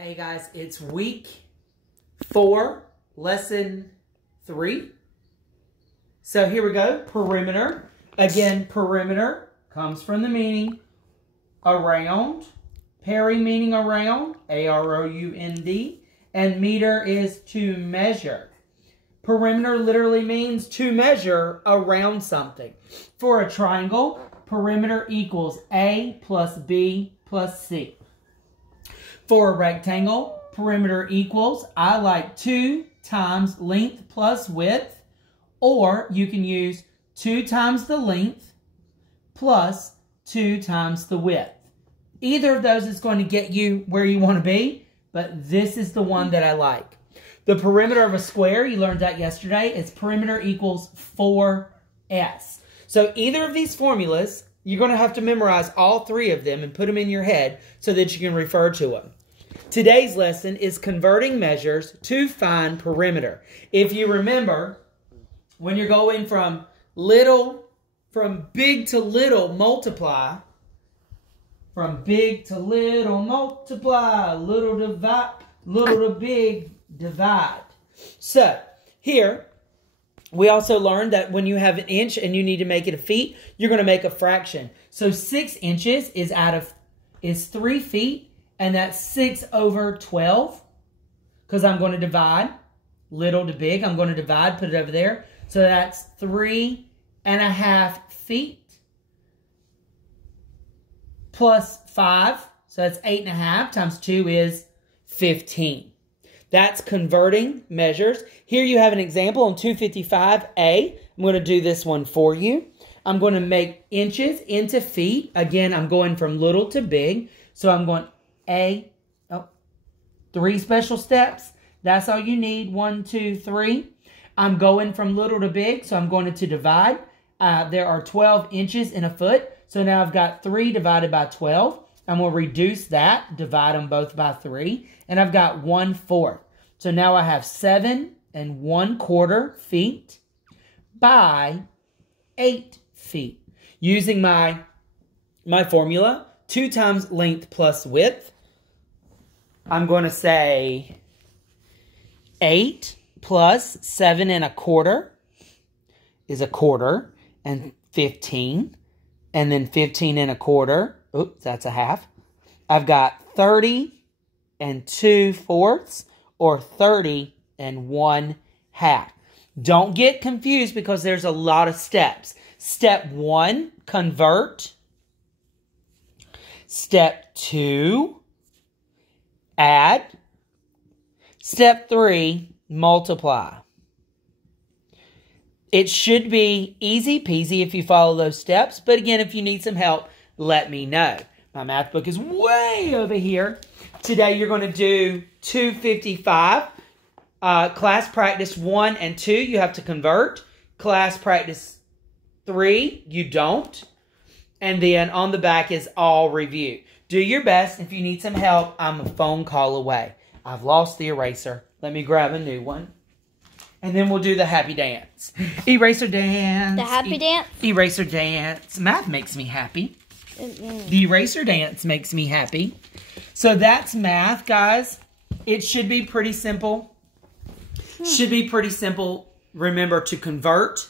Hey guys, it's week 4, lesson 3. So here we go, perimeter. Again, perimeter comes from the meaning around, peri meaning around, A-R-O-U-N-D, and meter is to measure. Perimeter literally means to measure around something. For a triangle, perimeter equals A plus B plus C. For a rectangle, perimeter equals, I like 2 times length plus width, or you can use 2 times the length plus 2 times the width. Either of those is going to get you where you want to be, but this is the one that I like. The perimeter of a square, you learned that yesterday, is perimeter equals 4s. So either of these formulas, you're going to have to memorize all 3 of them and put them in your head so that you can refer to them. Today's lesson is converting measures to find perimeter. If you remember, when you're going from big to little, multiply. From big to little, multiply. Little to big, divide. So, here, we also learned that when you have an inch and you need to make it a feet, you're going to make a fraction. So 6 inches is 3 feet, and that's 6 over 12. Because I'm going to divide little to big. I'm going to divide, put it over there. So that's 3.5 feet. Plus 5, so that's 8.5 times 2 is 15. That's converting measures. Here you have an example on 255A. I'm going to do this one for you. I'm going to make inches into feet. Again, I'm going from little to big. So I'm going 3 special steps. That's all you need. 1, 2, 3. I'm going from little to big, so I'm going to divide. There are 12 inches in a foot. So now I've got 3 divided by 12. I'm going to reduce that, divide them both by 3. And I've got 1/4. So now I have 7 1/4 feet by 8 feet. Using my formula, 2 times length plus width, I'm going to say 8 plus 7 1/4 is 1/4, and 15. And then 15 1/4. Oops, that's a half. I've got 30 2/4, or 30 1/2. Don't get confused because there's a lot of steps. Step 1, convert. Step 2, add. Step 3, multiply. It should be easy peasy if you follow those steps. But again, if you need some help, let me know. My math book is way over here. Today you're going to do 255. Class practice 1 and 2, you have to convert. Class practice 3, you don't. And then on the back is all review. Do your best. If you need some help, I'm a phone call away. I've lost the eraser. Let me grab a new one. And then we'll do the happy dance. Eraser dance. The happy dance? Eraser dance. Math makes me happy. The eraser dance makes me happy. So that's math, guys. It should be pretty simple. Should be pretty simple. Remember to convert.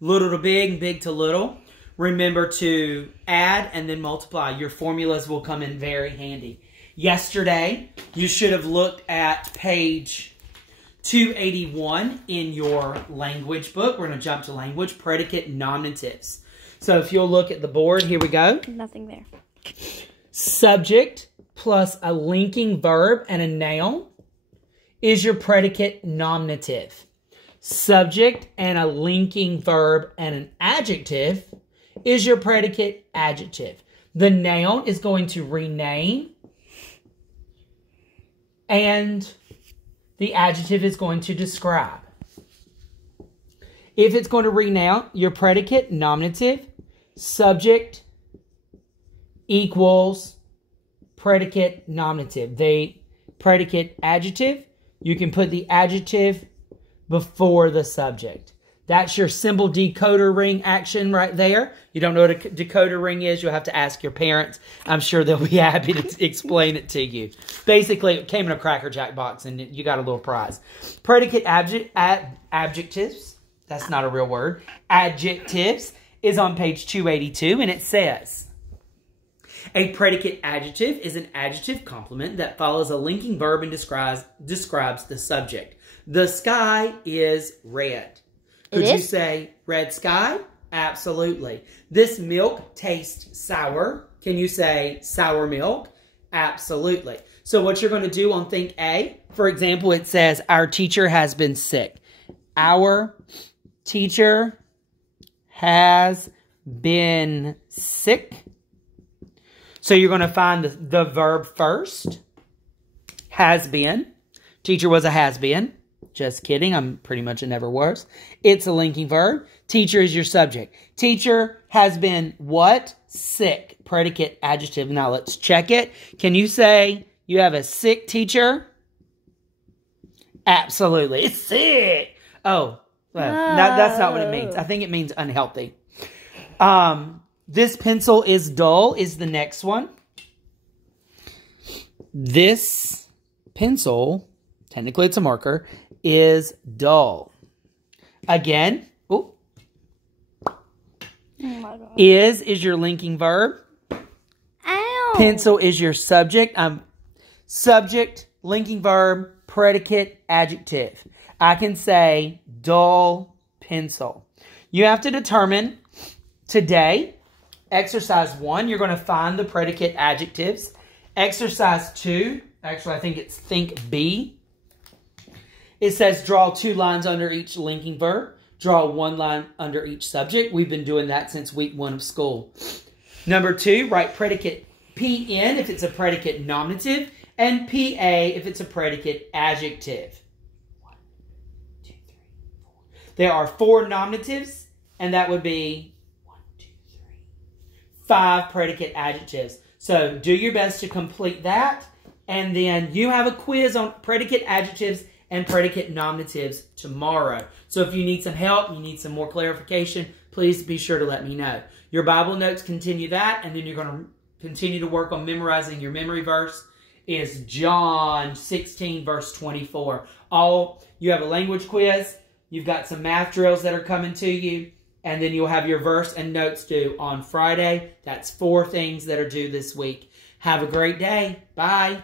Little to big, big to little. Remember to add and then multiply. Your formulas will come in very handy. Yesterday, you should have looked at page 281 in your language book. We're going to jump to language, predicate, nominatives. So if you'll look at the board, here we go. Nothing there. Subject plus a linking verb and a noun is your predicate nominative. Subject and a linking verb and an adjective is your predicate adjective. The noun is going to rename, and the adjective is going to describe. If it's going to renoun, your predicate nominative, subject equals predicate nominative. The predicate adjective, you can put the adjective before the subject. That's your symbol decoder ring action right there. You don't know what a decoder ring is, you'll have to ask your parents. I'm sure they'll be happy to explain it to you. Basically, it came in a Cracker Jack box and you got a little prize. Predicate adjectives, that's not a real word, adjectives is on page 282, and it says, a predicate adjective is an adjective complement that follows a linking verb and describes the subject. The sky is red. Could you say red sky? Absolutely. This milk tastes sour. Can you say sour milk? Absolutely. So what you're going to do on Think A, for example, it says our teacher has been sick. Our teacher has been sick. So you're going to find the verb first. Has been. Teacher was a has been. Just kidding. I'm pretty much a never was. It's a linking verb. Teacher is your subject. Teacher has been what? Sick. Predicate adjective. Now let's check it. Can you say you have a sick teacher? Absolutely. It's sick. Oh, well, that's not what it means. I think it means unhealthy. This pencil is dull is the next one. This pencil, technically it's a marker, is dull. Again, is your linking verb. Ow. Pencil is your subject. Subject, linking verb, predicate, adjective. I can say dull pencil. You have to determine today, exercise 1, you're going to find the predicate adjectives. Exercise 2, actually I think it's Think B. It says draw 2 lines under each linking verb. Draw 1 line under each subject. We've been doing that since week 1 of school. Number 2, write predicate PN if it's a predicate nominative, and PA if it's a predicate adjective. 1, 2, 3, 4. There are 4 nominatives, and that would be 1, 2, 3, 5 predicate adjectives. So do your best to complete that, and then you have a quiz on predicate adjectives and predicate nominatives tomorrow. So if you need some help, you need some more clarification, please be sure to let me know. Your Bible notes continue that, and then you're going to continue to work on memorizing your memory verse is John 16, verse 24. You have a language quiz, you've got some math drills that are coming to you, and then you'll have your verse and notes due on Friday. That's 4 things that are due this week. Have a great day. Bye.